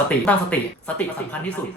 สติตั้งสติ สติสำคัญที่สุด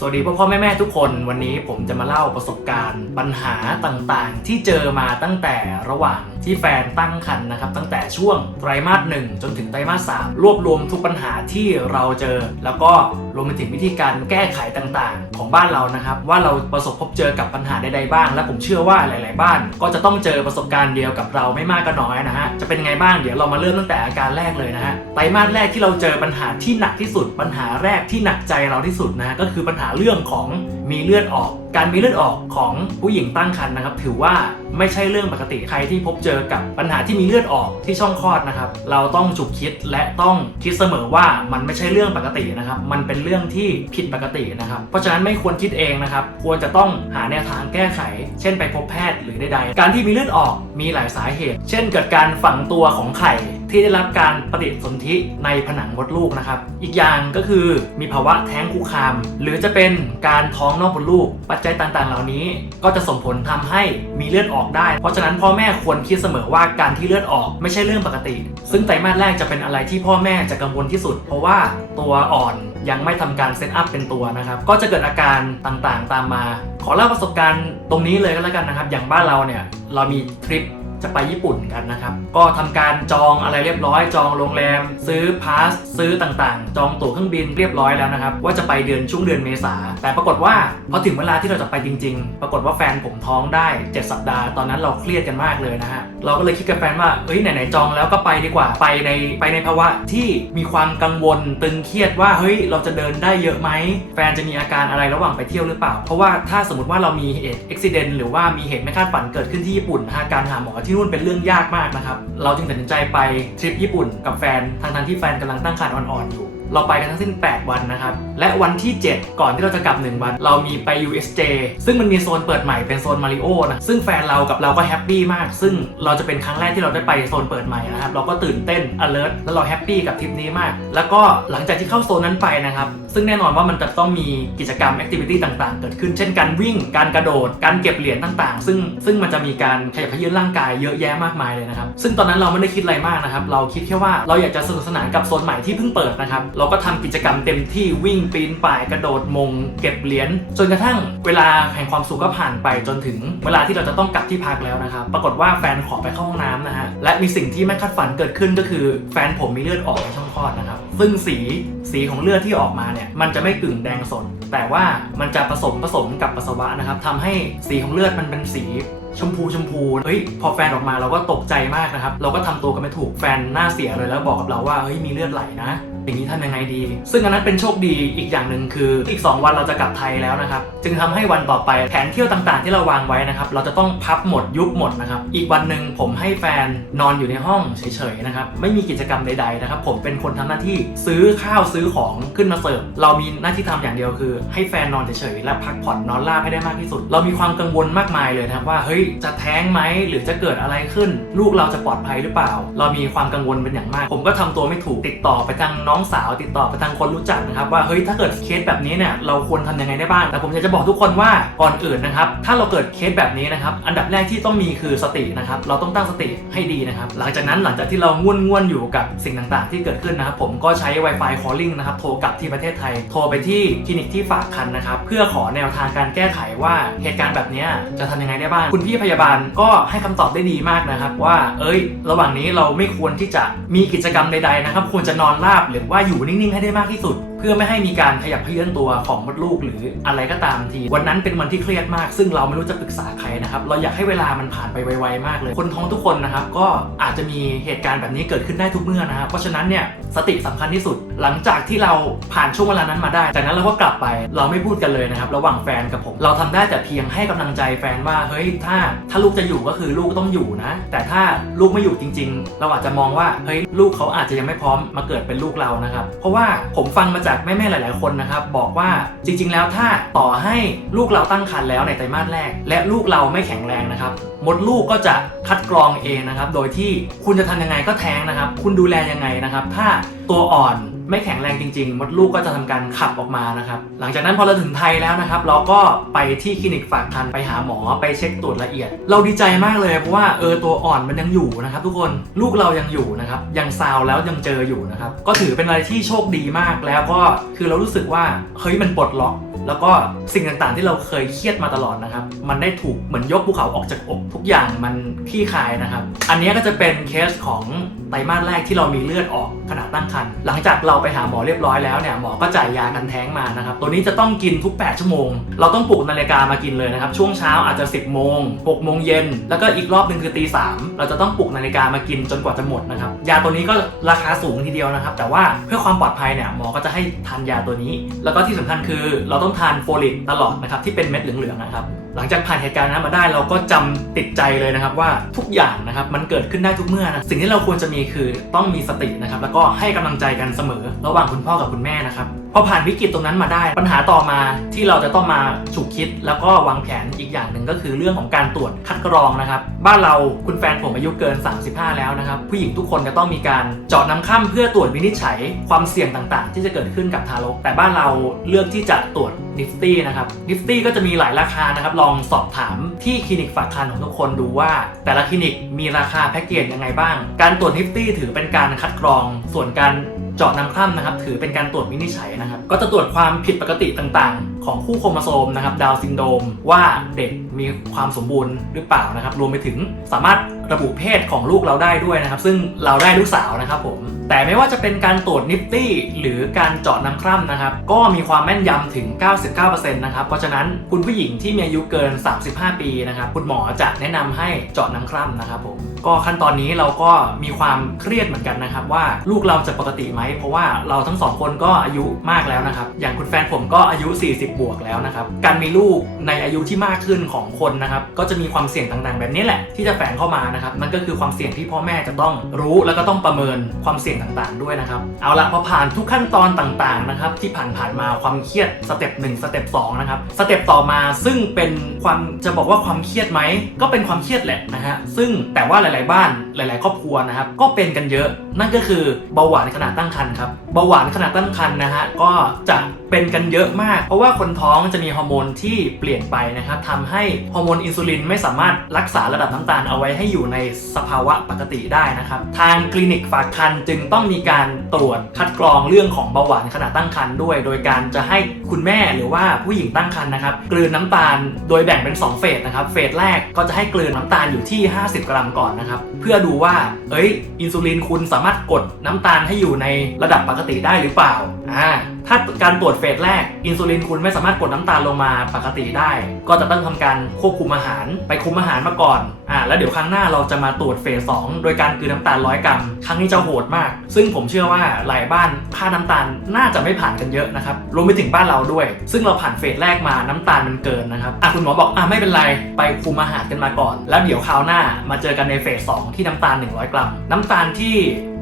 สวัสดีพ่อพ่อแม่แม่ทุกคนวันนี้ผมจะมาเล่าประสบการณ์ปัญหาต่างๆ ที่เจอมาตั้งแต่ระหว่างที่แฟนตั้งครรภ์นะครับ ตั้งแต่ช่วงไตรมาสหนึ่งจนถึงไตรมาสสามรวบรวมทุกปัญหาที่เราเจอ แล้วก็รวมไปถึงวิธีการแก้ไขต่างๆ ของบ้านเรานะครับ ว่าเราประสบพบเจอกับปัญหาใดๆบ้าง และผมเชื่อว่าหลาย ๆ บ้าน ก็จะต้องเจอประสบการณ์เดียวกับเราไม่มากก็น้อยนะฮะจะเป็นไงบ้างเดี๋ยวเรามาเริ่มตั้งแต่อาการแรกเลยนะฮะไตรมาสแรกที่เราเจอปัญหาที่หนักที่สุด ปัญหาแรกที่หนักใจเราที่สุดนะก็คือปัญหาเรื่องของ มีเลือดออก การมีเลือดออกของผู้หญิงตั้งครรภ์นะครับ ถือว่าไม่ใช่เรื่องปกติใครที่พบเจอกับปัญหาที่มีเลือดออกที่ช่องคลอดนะครับ เราต้องฉุกคิดและต้องคิดเสมอว่ามันไม่ใช่เรื่องปกตินะครับ มันเป็นเรื่องที่ผิดปกตินะครับ เพราะฉะนั้นไม่ควรคิดเองนะครับ ควรจะต้องหาแนวทางแก้ไข เช่นไปพบแพทย์หรือใดๆ การที่มีเลือดออกมีหลายสาเหตุ เช่น เกิดการฝังตัวของไข่ที่ได้รับการปฏิสนธิในผนังมดลูกนะครับ อีกอย่างก็คือมีภาวะแท้งคุกคาม หรือจะเป็นการท้องนอกมดลูก ปัจจัยต่างๆ เหล่านี้ ก็จะส่งผลทำให้มีเลือดออกได้ เพราะฉะนั้นพ่อแม่ควรคิดเสมอว่าการที่เลือดออกไม่ใช่เรื่องปกติ ซึ่งไตรมาสแรกจะเป็นอะไรที่พ่อแม่จะกังวลที่สุด เพราะว่าตัวอ่อนยังไม่ทำการเซตอัพเป็นตัวนะครับ ก็จะเกิดอาการต่างๆ ตามมา ขอเล่าประสบการณ์ตรงนี้เลยก็แล้วกันนะครับ อย่างบ้านเราเนี่ย เรามีทริป จะไปญี่ปุ่นกันนะครับ ก็ทำการจองอะไรเรียบร้อย จองโรงแรม ซื้อพาสซื้อต่างๆ จองตั๋วเครื่องบินเรียบร้อยแล้วนะครับ ว่าจะไปเดือนช่วงเดือนเมษา แต่ปรากฏว่าพอถึงเวลาที่เราจะไปจริง ๆ ปรากฏว่าแฟนผมท้องได้ 7 สัปดาห์ ตอนนั้นเราเครียดกันมากเลยนะฮะ เราก็เลยคิดกับแฟนว่า เอ้ย ไหนๆจองแล้วก็ไปดีกว่า ไปในไปในภาวะที่มีความกังวลตึงเครียดว่า เฮ้ย เราจะเดินได้เยอะไหม แฟนจะมีอาการอะไรระหว่างไปเที่ยวหรือเปล่า เพราะว่าถ้าสมมติว่าเรามีเหตุอุบิเหตุหรือว่ามีเหตุไม่คาดฝันเกิดขึ้นที่ญี่ปุ่นนะฮะการหาหมอที่นู่นเป็นเรื่องยากมากนะครับ เราจึงตัดสินใจไปทริปญี่ปุ่นกับแฟนทางๆที่แฟนกำลังตั้งครรภ์อ่อนๆอยู่ เราไปกันทั้งสิ้น 8 วันนะครับ และวันที่ 7 ก่อนที่เราจะกลับ 1 วัน เรามีไป USJ ซึ่งมันมีโซนเปิดใหม่เป็นโซนมาริโอนะ ซึ่งแฟนเรากับเราก็แฮปปี้มาก ซึ่งเราจะเป็นครั้งแรกที่เราได้ไปโซนเปิดใหม่นะครับ เราก็ตื่นเต้น alert แล้วเราแฮปปี้กับทริปนี้มาก แล้วก็หลังจากที่เข้าโซนนั้นไปนะครับ ซึ่งแน่นอนว่ามันจะต้องมีกิจกรรม activity ต่างๆ เกิดขึ้น เช่น การวิ่ง การกระโดด การเก็บเหรียญต่างๆ ซึ่งซึ่งมันจะมีการขยับเขยื้อนร่างกายเยอะแยะมากมายเลยนะครับ ซึ่งตอนนั้นเราไม่ได้คิดอะไรมากนะครับ เราคิดแค่ว่าเราอยากจะสนุกสนานกับโซนใหม่ที่เพิ่งเปิดนะครับเราก็ทำกิจกรรมเต็มที่วิ่งปีนป่ายกระโดดมง เก็บเหรียญจนกระทั่งเวลาแห่งความสุขก็ผ่านไปจนถึง เวลาที่เราจะต้องกลับที่พักแล้วนะครับ ปรากฏว่าแฟนขอไปเข้าห้องน้ำนะฮะและมีสิ่งที่ไม่คาดฝันเกิดขึ้นก็คือ แฟนผมมีเลือดออกในช่องคลอดนะครับซึ่งสีสีของเลือดที่ออกมาเนี่ยมันจะไม่กึ่งแดงสดแต่ว่ามันจะผสมผสมกับปัสสาวะนะครับทำให้สีของเลือดมันเป็นสี ชมพูชมพูเฮ้ยพอแฟนออกมาเราก็ตกใจมากนะครับ เราก็ทำตัวกันไม่ถูกแฟนหน้าเสียเลยแล้วบอกกับเราว่าเฮ้ยมีเลือดไหลนะอย่างนี้ทำยังไงดี ซึ่งอันนั้นเป็นโชคดีอีกอย่างหนึ่งคืออีก 2 วันเราจะกลับไทยแล้วนะครับ จึงทำให้วันต่อไปแผนเที่ยวต่างๆ ที่เราวางไว้นะครับ เราจะต้องพับหมดยุบหมดนะครับ อีกวันหนึ่งผมให้แฟนนอนอยู่ในห้องเฉยๆนะครับ ไม่มีกิจกรรมใดๆนะครับ ผมเป็นคนทำหน้าที่ซื้อข้าวซื้อของขึ้นมาเสิร์ฟ เรามีหน้าที่ทำอย่างเดียวคือ ให้แฟนนอนเฉยๆและพักผ่อนนอนราบให้ได้มากที่สุด เรามีความกังวลมากมายเลยนะครับว่าเฮ้ยจะแท้งไหมหรือจะเกิดอะไรขึ้น ลูกเราจะปลอดภัยหรือเปล่า เรามีความกังวลเป็นอย่างมาก ผมก็ทำตัวไม่ถูกติดต่อไปทางน้องสาว ติดต่อไปทางคนรู้จักนะครับว่าเฮ้ยถ้าเกิดเคสแบบนี้เนี่ยเราควรทำยังไงได้บ้างแต่ผมอยากจะบอกทุกคนว่าก่อนอื่นนะครับถ้าเราเกิดเคสแบบนี้นะครับอันดับแรกที่ต้องมีคือสตินะครับเราต้องตั้งสติให้ดีนะครับหลังจากนั้นหลังจากที่เราง่วนง่วนๆอยู่กับสิ่งต่างๆ ที่เกิดขึ้นนะครับผมก็ใช้ Wi-Fi calling นะครับโทรกลับที่ประเทศไทย โทรไปที่คลินิกที่ฝากคันนะครับเพื่อขอแนวทางการแก้ไขว่าเหตุการณ์แบบนี้จะทำยังไงได้บ้างคุณพี่พยาบาลก็ให้คำตอบได้ดีมากนะครับ ว่า เอ้ย ระหว่างนี้เราไม่ควรที่จะมีกิจกรรมใดๆนะครับ ควรจะนอนราบหรือว่าอยู่นิ่งๆให้ได้มากที่สุด เพื่อไม่ให้มีการขยับเขยื้อนตัวของมดลูกหรืออะไรก็ตามที วันนั้นเป็นวันที่เครียดมาก ซึ่งเราไม่รู้จะปรึกษาใครนะครับ เราอยากให้เวลามันผ่านไปไวๆมากเลย คนท้องทุกคนนะครับ ก็อาจจะมีเหตุการณ์แบบนี้เกิดขึ้นได้ทุกเมื่อนะครับ เพราะฉะนั้นเนี่ยสติสำคัญที่สุด หลังจากที่เราผ่านช่วงเวลานั้นมาได้ จากนั้นเราก็กลับไป เราไม่พูดกันเลยนะครับ ระหว่างแฟนกับผม เราทำได้แต่เพียงให้กำลังใจแฟนว่า เฮ้ย ถ้า ถ้าลูกจะอยู่ก็คือลูกต้องอยู่นะ แต่ถ้าลูกไม่อยู่จริง ๆ เราอาจจะมองว่า เฮ้ย ลูกเขาอาจจะยังไม่พร้อมมาเกิดเป็นลูกเรานะครับ เพราะว่าผมฟังมาจากแม่ๆหลาย ๆ คนนะครับ บอกว่าจริง ๆ แล้วถ้าต่อให้ลูกเราตั้งครรภ์แล้วในไตรมาสแรก และลูกเราไม่แข็งแรงนะครับมดลูกก็จะคัดกรองเองนะครับ โดยที่คุณจะทำยังไงก็แท้งนะครับ คุณดูแลยังไงนะครับ ถ้าตัวอ่อน ไม่แข็งแรงจริง ๆ มดลูกก็จะทำการขับออกมานะครับ หลังจากนั้นพอเราถึงไทยแล้วนะครับ เราก็ไปที่คลินิกฝากคันไปหาหมอไปเช็คตรวจละเอียด เราดีใจมากเลยเพราะว่าเออตัวอ่อนมันยังอยู่นะครับ ทุกคนลูกเรายังอยู่นะครับยังซาวแล้วยังเจออยู่นะครับก็ถือเป็นอะไรที่โชคดีมากแล้วก็คือเรารู้สึกว่าเฮ้ยมันปลดล็อก แล้วก็สิ่งต่างๆ ที่เราเคยเครียดมาตลอดนะครับ มันได้ถูกเหมือนยกภูเขาออกจากอกทุกอย่างมันคลี่คลายนะครับ อันนี้ก็จะเป็นเคสของไตรมาสแรกที่เรามีเลือดออกขณะตั้งครรภ์หลังจากเราไปหาหมอเรียบร้อยแล้วเนี่ยหมอก็จ่ายยากันแท้งมานะครับ ตัวนี้จะต้องกินทุก 8 ชั่วโมง เราต้องปลุกนาฬิกามากินเลยนะครับ ช่วงเช้าอาจจะ 10 โมง 6 โมงเย็น แล้วก็อีกรอบหนึ่งคือตีสามเราจะต้องปลุกนาฬิกามากินจนกว่าจะหมดนะครับ ยาตัวนี้ก็ราคาสูงทีเดียวนะครับ แต่ว่าเพื่อความปลอดภัยเนี่ยหมอก็จะให้ทานยาตัวนี้ แล้วก็ที่สำคัญคือเราต้องทานโฟลิกตลอดนะครับที่เป็นเม็ดเหลืองๆนะครับหลังจากผ่านเหตุการณ์นั้นมาได้เราก็จำติดใจเลยนะครับว่าทุกอย่างนะครับมันเกิดขึ้นได้ทุกเมื่อนะสิ่งที่เราควรจะมีคือต้องมีสตินะครับแล้วก็ให้กำลังใจกันเสมอ ระหว่างคุณพ่อกับคุณแม่นะครับพอผ่านวิกฤตตรงนั้นมาได้ ปัญหาต่อมาที่เราจะต้องมาฉุกคิด แล้วก็วางแผนอีกอย่างหนึ่งก็คือเรื่องของการตรวจคัดกรองนะครับ บ้านเราคุณแฟนผมอายุเกิน 35 แล้วนะครับ ผู้หญิงทุกคนจะต้องมีการเจาะน้ำค่ำเพื่อตรวจวินิจฉัยความเสี่ยงต่างๆ ที่จะเกิดขึ้นกับทารกแต่บ้านเราเลือกที่จะตรวจนิฟตี้นะครับนิฟตี้ก็จะมีหลายราคานะครับลองสอบถามที่คลินิกฝากคันของทุกคนดูว่า แต่ละคลินิกมีราคาแพ็กเกจยังไงบ้าง การตรวจฮิปตี้ถือเป็นการคัดกรอง ส่วนการเจาะน้ำคร่ำนะครับ ถือเป็นการตรวจวินิจฉัยนะครับ ก็จะตรวจความผิดปกติต่างๆ ของคู่โครโมโซมนะครับดาวซินโดมว่าเด็กมีความสมบูรณ์หรือเปล่านะครับ รวมไปถึงสามารถ ระบุเพศของลูกเราได้ด้วยนะครับ ซึ่งเราได้ลูกสาวนะครับผม แต่ไม่ว่าจะเป็นการตรวจนิฟตี้หรือการเจาะน้ำคร่ำนะครับ ก็มีความแม่นยำถึง 99%นะครับ เพราะฉะนั้นคุณผู้หญิงที่มีอายุเกิน 35 ปีนะครับ คุณหมอจะแนะนำให้เจาะน้ำคร่ำนะครับผม ก็ขั้นตอนนี้เราก็มีความเครียดเหมือนกันนะครับ ว่าลูกเราจะปกติไหม เพราะว่าเราทั้งสองคนก็อายุมากแล้วนะครับ อย่างคุณแฟนผมก็อายุ 40 บวกแล้วนะครับ การมีลูกในอายุที่มากขึ้นของคนนะครับ ก็จะมีความเสี่ยงต่างๆ แบบนี้แหละที่จะแฝงเข้ามานะครับมันก็คือความเสี่ยงที่พ่อแม่จะต้องรู้แล้วก็ต้องประเมินความเสี่ยงต่างๆ ด้วยนะครับ เอาละพอผ่านทุกขั้นตอนต่างๆนะครับที่ผ่านผ่านๆมาความเครียดสเต็ปหนึ่งสเต็ปสองนะครับสเต็ปต่อมาซึ่งเป็นความจะบอกว่าความเครียดไหมก็เป็นความเครียดแหละนะฮะซึ่งแต่ว่าหลาย ๆ บ้านหลาย ๆ ครอบครัวนะครับก็เป็นกันเยอะ นั่นก็คือเบาหวานขณะตั้งครรภ์ครับเบาหวานขณะตั้งครรภ์นะฮะก็จะเป็นกันเยอะมาก เพราะว่าคนท้องจะมีฮอร์โมนที่เปลี่ยนไปนะครับทำให้ฮอร์โมนอินซูลินไม่สามารถรักษาระดับน้ำตาลเอาไว้ให้อยู่ในสภาวะปกติได้นะครับ ทางคลินิกฝากคันจึงต้องมีการตรวจคัดกรองเรื่องของเบาหวานขณะตั้งครรภ์ด้วย โดยการจะให้คุณแม่หรือว่าผู้หญิงตั้งครรภ์นะครับกลืนน้ำตาลโดยแบ่งเป็น 2 เฟสนะครับเฟสแรกก็จะให้กลืนน้ำตาลอยู่ที่ 50 กรัมก่อนนะครับเพื่อดูว่าเอ้ยอินซูลินคุณสามารถกดน้ำตาลให้อยู่ในระดับปกติได้หรือเปล่าอ่า ถ้าการตรวจเฟสแรก อินซูลินคุณไม่สามารถกดน้ำตาลลงมาปกติได้ ก็จะต้องทำการควบคุมอาหาร ไปคุมอาหารมาก่อนอ่าแล้วเดี๋ยวครั้งหน้าเราจะมาตรวจเฟส2โดยการกลืนน้ำตาลร้อยกรัมครั้งนี้จะโหดมาก ซึ่งผมเชื่อว่าหลายบ้านค่าน้ำตาลน่าจะไม่ผ่านกันเยอะนะครับรวมไปถึงบ้านเราด้วย ซึ่งเราผ่านเฟสแรกมาน้ำตาลมันเกินนะครับอะคุณหมอบอกอะไม่เป็นไรไปคุมอาหารกันมาก่อน แล้วเดี๋ยวคราวหน้ามาเจอกันในเฟส2ที่น้ำตาล 100 กรัม น้ำตาลที่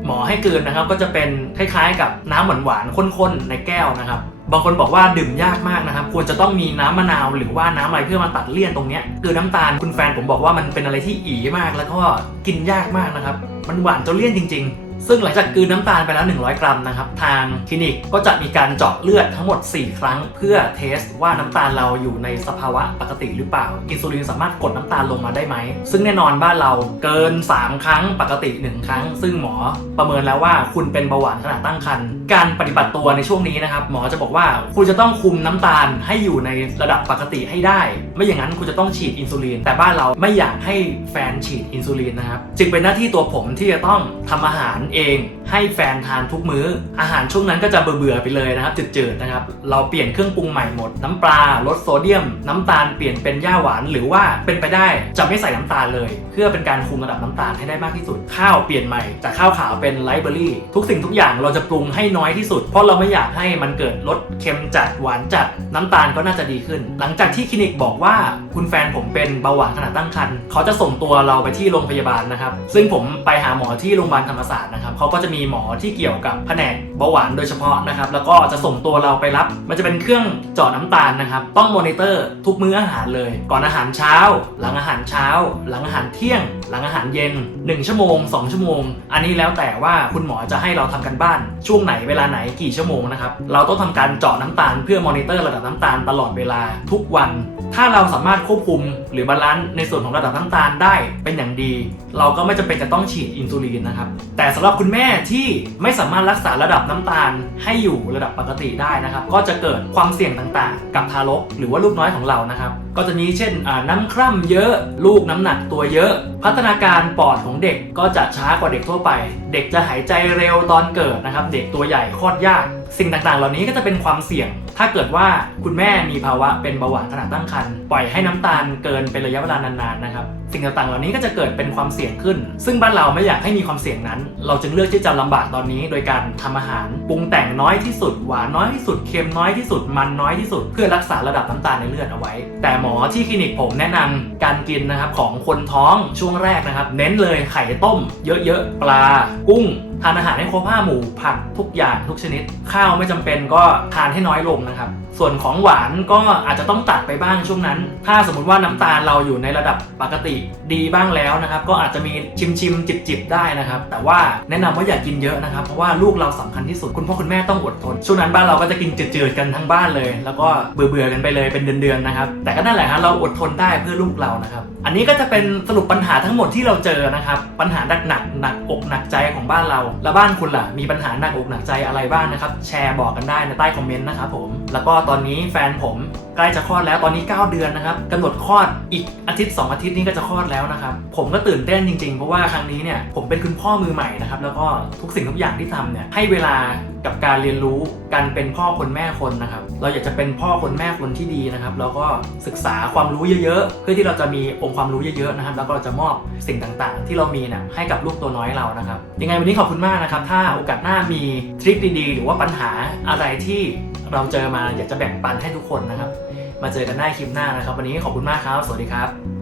หมอให้เกลืนนะครับก็จะเป็นคล้ายๆ กับน้ำหวานๆข้นๆในแก้วนะครับบางคนบอกว่าดื่มยากมากนะครับ ควรจะต้องมีน้ำมะนาวหรือว่าน้ำอะไรเพื่อมาตัดเลี่ยนตรงนี้คือน้ำตาลคุณแฟนผมบอกว่ามันเป็นอะไรที่อีมาก แล้วก็กินยากมากนะครับ มันหวานจนเลี่ยนจริง ๆ ซึ่งหลังจากกลืนน้ำตาลไปแล้ว 100 กรัมนะครับ ทางคลินิกก็จะมีการเจาะเลือดทั้งหมด 4 ครั้ง เพื่อเทสว่าน้ำตาลเราอยู่ในสภาวะปกติหรือเปล่า อินซูลินสามารถกดน้ำตาลลงมาได้ไหม ซึ่งแน่นอนบ้านเราเกิน 3 ครั้งปกติ 1 ครั้ง ซึ่งหมอประเมินแล้วว่าคุณเป็นเบาหวานขณะตั้งครรภ์ การปฏิบัติตัวในช่วงนี้นะครับหมอจะบอกว่าคุณจะต้องคุมน้ำตาลให้อยู่ในระดับปกติให้ได้ ไม่อย่างนั้นคุณจะต้องฉีดอินซูลิน แต่บ้านเราไม่อยากให้แฟนฉีดอินซูลินนะครับจึงเป็นหน้าที่ตัวผมที่จะต้องทำอาหารเอง ให้แฟนทานทุกมื้อ อาหารช่วงนั้นก็จะเบื่อๆไปเลยนะครับจืดๆนะครับ เราเปลี่ยนเครื่องปรุงใหม่หมด น้ำปลาลดโซเดียม น้ำตาลเปลี่ยนเป็นย่าหวาน หรือว่าเป็นไปได้จะไม่ใส่น้ำตาลเลย เพื่อเป็นการคุมระดับน้ำตาลให้ได้มากที่สุด ข้าวเปลี่ยนใหม่จากข้าวขาวเป็นไลฟ์เบอรี่ทุกสิ่งทุกอย่างเราจะปรุงให้น้อยที่สุด เพราะเราไม่อยากให้มันเกิดรสเค็มจัดหวานจัดน้ำตาลก็น่าจะดีขึ้น หลังจากที่คลินิกบอกว่าคุณแฟนผมเป็นเบาหวานขณะตั้งครรภ์เขาจะส่งตัวเราไปที่โรงพยาบาลนะครับซึ่งผมไปหาหมอที่โรงพยาบาลธรรมศาสตร์นะครับเขาก็จะมีีหมอที่เกี่ยวกับแผนกเบาหวานโดยเฉพาะนะครับ แล้วก็จะส่งตัวเราไปรับ มันจะเป็นเครื่องเจาะน้ำตาลนะครับ ต้องมอนิเตอร์ทุกมื้ออาหารเลย ก่อนอาหารเช้า หลังอาหารเช้า หลังอาหารเที่ยง หลังอาหารเย็น 1 ชั่วโมง 2 ชั่วโมง อันนี้แล้วแต่ว่าคุณหมอจะให้เราทำกันบ้าน ช่วงไหนเวลาไหนกี่ชั่วโมงนะครับ เราต้องทำการเจาะน้ำตาลเพื่อมอนิเตอร์ระดับน้ำตาลตลอดเวลาทุกวัน ถ้าเราสามารถควบคุมหรือบาลานซ์ในส่วนของระดับน้ำตาลได้เป็นอย่างดี เราก็ไม่จำเป็นจะต้องฉีดอินซูลินนะครับ แต่สำหรับคุณแม่ที่ไม่สามารถรักษาระดับน้ำตาลให้อยู่ระดับปกติได้นะครับ ก็จะเกิดความเสี่ยงต่างๆ กับทารกหรือว่าลูกน้อยของเรานะครับ ก็จะมีเช่นน้ำคร่ำเยอะ ลูกน้ำหนักตัวเยอะพัฒนาการปอดของเด็กก็จะช้ากว่าเด็กทั่วไป เด็กจะหายใจเร็วตอนเกิดนะครับ เด็กตัวใหญ่คลอดยาก สิ่งต่างๆ เหล่านี้ก็จะเป็นความเสี่ยง ถ้าเกิดว่าคุณแม่มีภาวะเป็นเบาหวานขณะตั้งครรภ์ปล่อยให้น้ำตาลเกินเป็นระยะเวลานานๆนะครับ สิ่งต่างๆ เหล่านี้ก็จะเกิดเป็นความเสี่ยงขึ้น ซึ่งบ้านเราไม่อยากให้มีความเสี่ยงนั้น เราจึงเลือกที่จะลำบากตอนนี้ โดยการทำอาหารปรุงแต่งน้อยที่สุด หวานน้อยที่สุดเค็มน้อยที่สุดมันน้อยที่สุด เพื่อรักษาระดับน้ำตาลในเลือดเอาไว้ แต่หมอที่คลินิกผมแนะนำการกินนะครับของคนท้องช่วงแรกนะครับ เน้นเลยไข่ต้ม เยอะๆปลา กุ้งทานอาหารให้ครบห้าหมู่ผักทุกอย่างทุกชนิด ข้าวไม่จำเป็นก็ทานให้น้อยลงนะครับ ส่วนของหวานก็อาจจะต้องตัดไปบ้างช่วงนั้น ถ้าสมมติว่าน้ำตาลเราอยู่ในระดับปกติดีบ้างแล้วนะครับ ก็อาจจะมีชิมชิมจิบจิบได้นะครับ แต่ว่าแนะนำว่าอย่ากินเยอะนะครับ เพราะว่าลูกเราสำคัญที่สุด คุณพ่อคุณแม่ต้องอดทน ช่วงนั้นบ้านเราก็จะกินจืดๆกันทั้งบ้านเลย แล้วก็เบื่อๆกันไปเลยเป็นเดือนๆนะครับ แต่ก็นั่นแหละฮะเราอดทนได้เพื่อลูกเรานะครับ อันนี้ก็จะเป็นสรุปปัญหาทั้งหมดที่เราเจอนะครับ ปัญหาหนักหนักอกหนักใจของบ้านเรา แล้วบ้านคุณล่ะ มีปัญหาหนักอกหนักใจอะไรบ้างนะครับ แชร์บอกกันได้ในใต้คอมเมนต์นะครับผม แล้วก็ตอนนี้แฟนผม ใกล้จะคลอดแล้วตอนนี้ 9 เดือนนะครับกำหนดคลอดอีกอาทิตย์ 2 อาทิตย์นี้ก็จะคลอดแล้วนะครับผมก็ตื่นเต้นจริงๆ เพราะว่าครั้งนี้เนี่ยผมเป็นคุณพ่อมือใหม่นะครับแล้วก็ทุกสิ่งทุกอย่างที่ทำเนี่ยให้เวลากับการเรียนรู้การเป็นพ่อคนแม่คนนะครับเราอยากจะเป็นพ่อคนแม่คนที่ดีนะครับแล้วก็ศึกษาความรู้เยอะๆ เพื่อที่เราจะมีองค์ความรู้เยอะๆนะครับแล้วก็เราจะมอบสิ่งต่างๆ ที่เรามีเนี่ยให้กับลูกตัวน้อยเรานะครับยังไงวันนี้ขอบคุณมากนะครับถ้าโอกาสหน้ามีทริคดีๆ หรือว่าปัญหาอะไรที่เราเจอมาอยากจะแบ่งปันให้ทุกคนนะครับ มาเจอกันได้คลิปหน้านะครับ วันนี้ขอบคุณมากครับ สวัสดีครับ